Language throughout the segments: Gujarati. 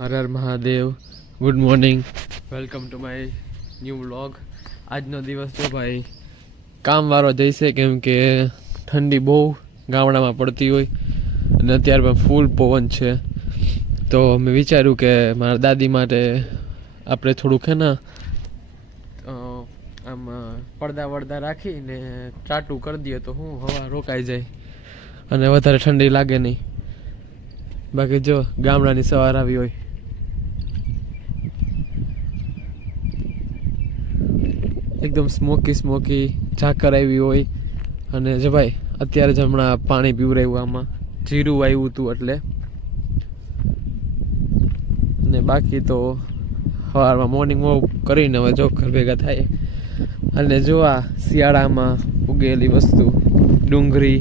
Har Har Mahadev. Good morning, welcome to my new vlog. આજનો દિવસ તો ભાઈ કામવાળો જઈશે, કેમ કે ઠંડી બહુ ગામડામાં પડતી હોય અને અત્યારે પણ ફૂલ પવન છે. તો મેં વિચાર્યું કે મારા દાદી માટે આપણે થોડુંક હે ને આમ પડદા વડદા રાખીને ટાટું કરી દઈએ તો હું હવા રોકાઈ જાય અને વધારે ઠંડી લાગે નહીં. બાકી જો ગામડાની સવાર આવી હોય, એકદમ સ્મોકી ઝાકર આવી હોય. અને જો ભાઈ અત્યારે જ હમણાં પાણી પીવરાયું, આમાં જીરું આવ્યું હતું એટલે. ને બાકી તો સવારમાં મોર્નિંગ વોક કરીને હવે જો ઘર ભેગા થાય. અને જો આ શિયાળામાં ઉગેલી વસ્તુ ડુંગળી,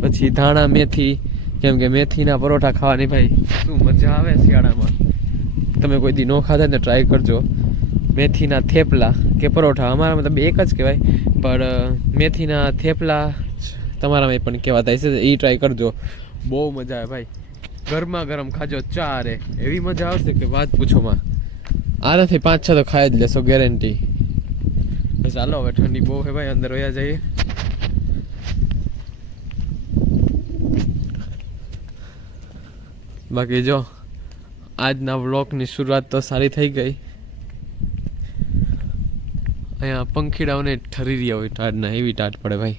પછી ધાણા, મેથી, કેમ કે મેથીના પરોઠા ખાવાની ભાઈ શું મજા આવે શિયાળામાં. તમે કોઈ દી ન ખાધા ને ટ્રાય કરજો. મેથીના થેપલા કે પરોઠા, અમારા મતલબ એક જ કહેવાય, પણ મેથીના થેપલા તમારામાં પણ કહેવાતા હશે, એ ટ્રાય કરજો. બહુ મજા આવે ભાઈ. ગરમા ગરમ ખાજો ચા રે, એવી મજા આવશે કે વાત પૂછોમાં. આનાથી 5-6 તો ખાઈ જ લેશો ગેરંટી. ચાલો હવે ઠંડી બહુ છે ભાઈ, અંદર વયા જઈએ. બાકી જો આજના વ્લોગની શરૂઆત તો સારી થઈ ગઈ. અહીંયા પંખીડાઓને ઠરી રહ્યા હોય ટાઢના, એવી ટાઢ પડે ભાઈ.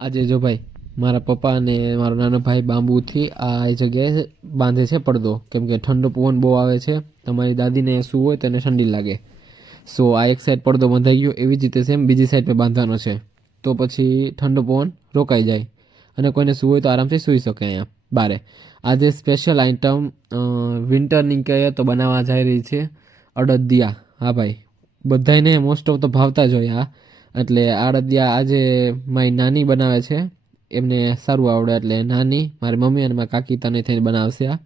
આજે જો ભાઈ મારા પપ્પા અને મારો નાનો ભાઈ બાંબુથી આ જગ્યાએ બાંધે છે પડદો, કેમ કે ઠંડો પવન બહુ આવે છે. તમારી દાદીને શું હોય તેને ઠંડી લાગે. સો આ એક સાઈડ પડદો બંધાઈ ગયો, એવી જ રીતે સેમ બીજી સાઈડ પર બાંધવાનો છે. તો પછી ઠંડો પવન રોકાઈ જાય અને કોઈને શું હોય તો આરામથી સૂઈ શકે અહીંયા બારે. આજે સ્પેશિયલ આઈટમ વિન્ટરની કહે તો બનાવવા જઈ રહી છે અડદિયા. હા ભાઈ, બધાને મોસ્ટ ઓફ તો ભાવતા જ હોય આ. એટલે અડદિયા આજે મારી નાની બનાવે છે, એમને સારું આવડે એટલે નાની, મારી મમ્મી અને મારી કાકી તને થઈને બનાવશે આ.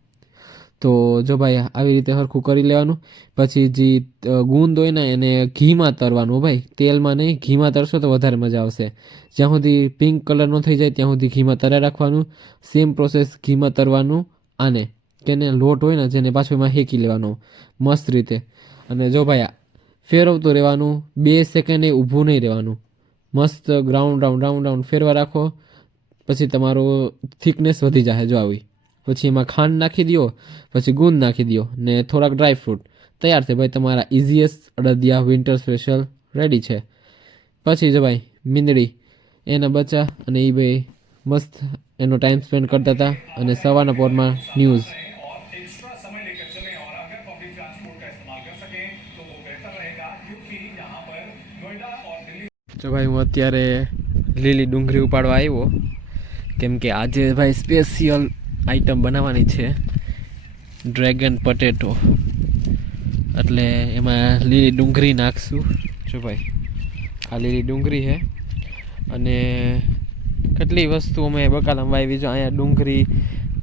તો જો ભાઈ આવી રીતે સરખું કરી લેવાનું. પછી જે ગુંદ હોય ને એને ઘીમાં તરવાનું ભાઈ, તેલમાં નહીં, ઘીમાં તરશો તો વધારે મજા આવશે. જ્યાં સુધી પિંક કલર ન થઈ જાય ત્યાં સુધી ઘીમાં તરાઈ રાખવાનું. સેમ પ્રોસેસ ઘીમાં તરવાનું. આને કેને લોટ હોય ને જેને પાછું એમાં શેકી લેવાનો મસ્ત રીતે. અને જો ભાઈ ફેરવતું રહેવાનું, 2 સેકન્ડ એ ઊભું નહીં રહેવાનું. મસ્ત રાઉન્ડ ફેરવા રાખો. પછી તમારો થિકનેસ વધી જાય જો આવી. પછી એમાં ખાંડ નાખી દો, પછી ગુંદ નાખી દો ને થોડાક ડ્રાય ફ્રૂટ. તૈયાર છે ભાઈ તમારા ઇઝીએસ્ટ અડદિયા વિન્ટર સ્પેશિયલ રેડી છે. પછી જો ભાઈ મીંદડી એના બચ્ચા અને એ ભાઈ મસ્ત એનો ટાઈમ સ્પેન્ડ કરતા હતા. અને સવારના પોરમાં ન્યૂઝ. જો ભાઈ હું અત્યારે લીલી ડુંગળી ઉપાડવા આવ્યો, કેમ કે આજે ભાઈ સ્પેશિયલ આઈટમ બનાવવાની છે, ડ્રેગન પટેટો. એટલે એમાં લીલી ડુંગળી નાખશું. જો ભાઈ આ લીલી ડુંગળી છે અને કેટલી વસ્તુ અમે બકાલામાં વાવી. જો અહીંયા ડુંગળી,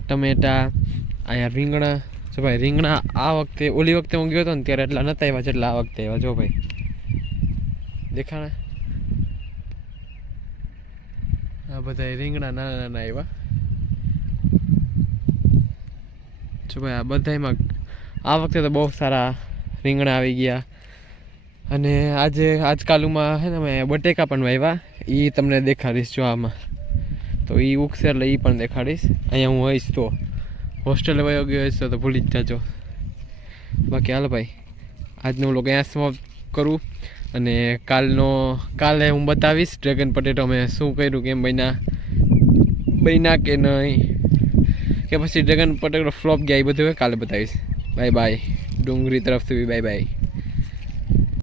ટમેટા, અહીંયા રીંગણા. જો ભાઈ રીંગણા આ વખતે, ઓલી વખતે હું ગયો હતો ને ત્યારે એટલા નહોતા આવ્યા જેટલા આ વખતે આવ્યા. જો ભાઈ દેખાણા, આ બધા રીંગણા નાના નાના આવ્યા. જો ભાઈ આ બધામાં આ વખતે તો બહુ સારા રીંગણા આવી ગયા. અને આજે આજકાલમાં છે ને મેં બટેકા પણ વાવ્યા, એ તમને દેખાડીશ. જો આમાં તો એ ઉગશે એટલે એ પણ દેખાડીશ. અહીંયા હું હોઈશ તો, હોસ્ટેલે વયો ગયો હોઈશ તો ભૂલી જ જાજો. બાકી હાલ ભાઈ આજનું લોકો અહીંયા સમાપ્ત કરું. અને કાલે હું બતાવીશ ડ્રેગન પટેટો મેં શું કર્યું, કેમ બન્યા કે નહીં, કે પછી ડ્રેગન પટેટો ફ્લોપ ગયા, એ બધું કાલે બતાવીશ. Bye bye. ડુંગળી તરફથી બાય બાય.